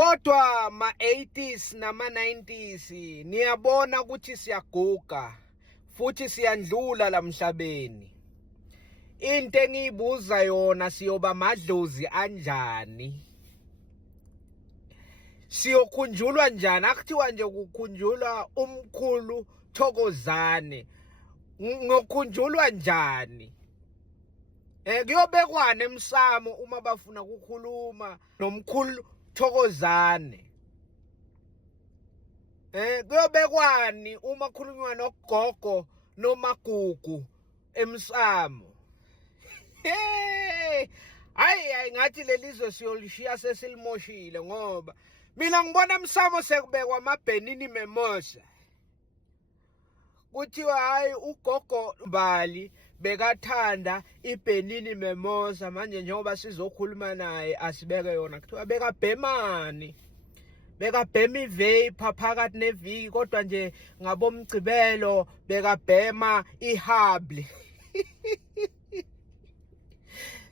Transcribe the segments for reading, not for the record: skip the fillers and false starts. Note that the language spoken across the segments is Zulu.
Kodwa ma-80s nama-90s niyabona ukuthi siyaguga futhi siyandlula lamhlabeni. Into engiyibuza yona, siyoba madlozi anjani? Siyokhunjulwa njani? Akuthiwa nje kukhunjulwa umkhulu Thokozane. Ngokhunjulwa njani? Kuyobekwane emsamo uma bafuna ukukhuluma nomkhulu Thokozane. Kuyobekwani uma khulunywa nogogo nomagugu emsamo. Hayi ngathi lelizwe siyolishiya sesilimoshile, ngoba mina ngibona emsamo sekubekwa amabhenini memosa. Kuthiwa hayi ugogo Mbali bekathanda ibhenini memosa, manje njengoba sizokhuluma naye asibeke yona. Kuthiwa bekabhemani, bekabhema i-vapor phakathi neviki, kodwa nje ngabomgcibelo bekabhema ihabli.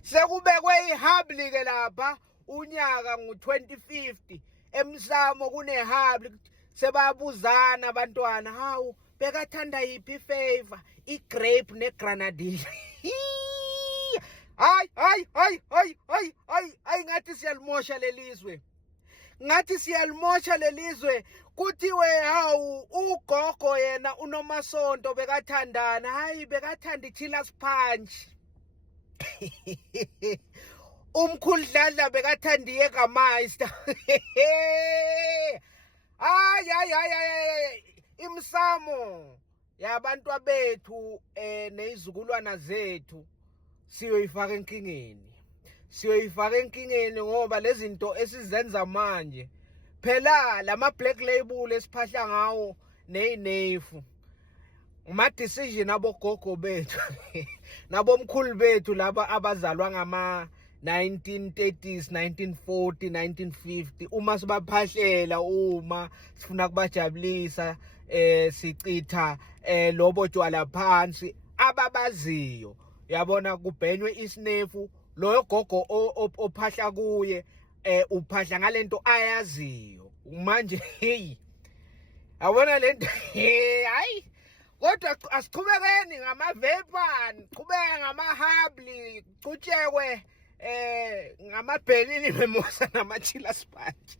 Sekubekwe ihabli ke lapha, unyaka ngu-2050 emsamo kunehabli. Sebabuzana abantwana, hawu bekathanda yiphi ifavor, i-grape ne-granadilla. Hayi ngathi siyalimosha lelizwe. Ngathi siyalimosha lelizwe. Kuthiwe hawu ugogo yena uNomasonto bekathandana, hayi bekathanda i-Chillers Punch. Umkhulu Dladla bekathanda iYegameister. Imsamo yabantu bethu nezizukulwana zethu siyoyifaka enkingeni. Siyoyifaka enkingeni ngoba lezi zinto esizenza manje, phela lama black label esiphahla ngawo neyinefu, uma decision abogogo bethu nabomkhulu bethu laba abazalwa ngama 1930s, 1940, 1950. Uma sibaphahlela, uma sifuna kubajabulisa, sicitha lobo tshwala phansi ababaziyo. Yabona kubhenywe isinefu, lo gogo ophahla kuye uphahla ngalento ayaziyo. Manje yabona lento hayi. Kodwa asiqhubekeni ngama-vapor, qhubeke ngama-habli, kucutshekwe ngamabhenini memosa nama-Chillers Punch.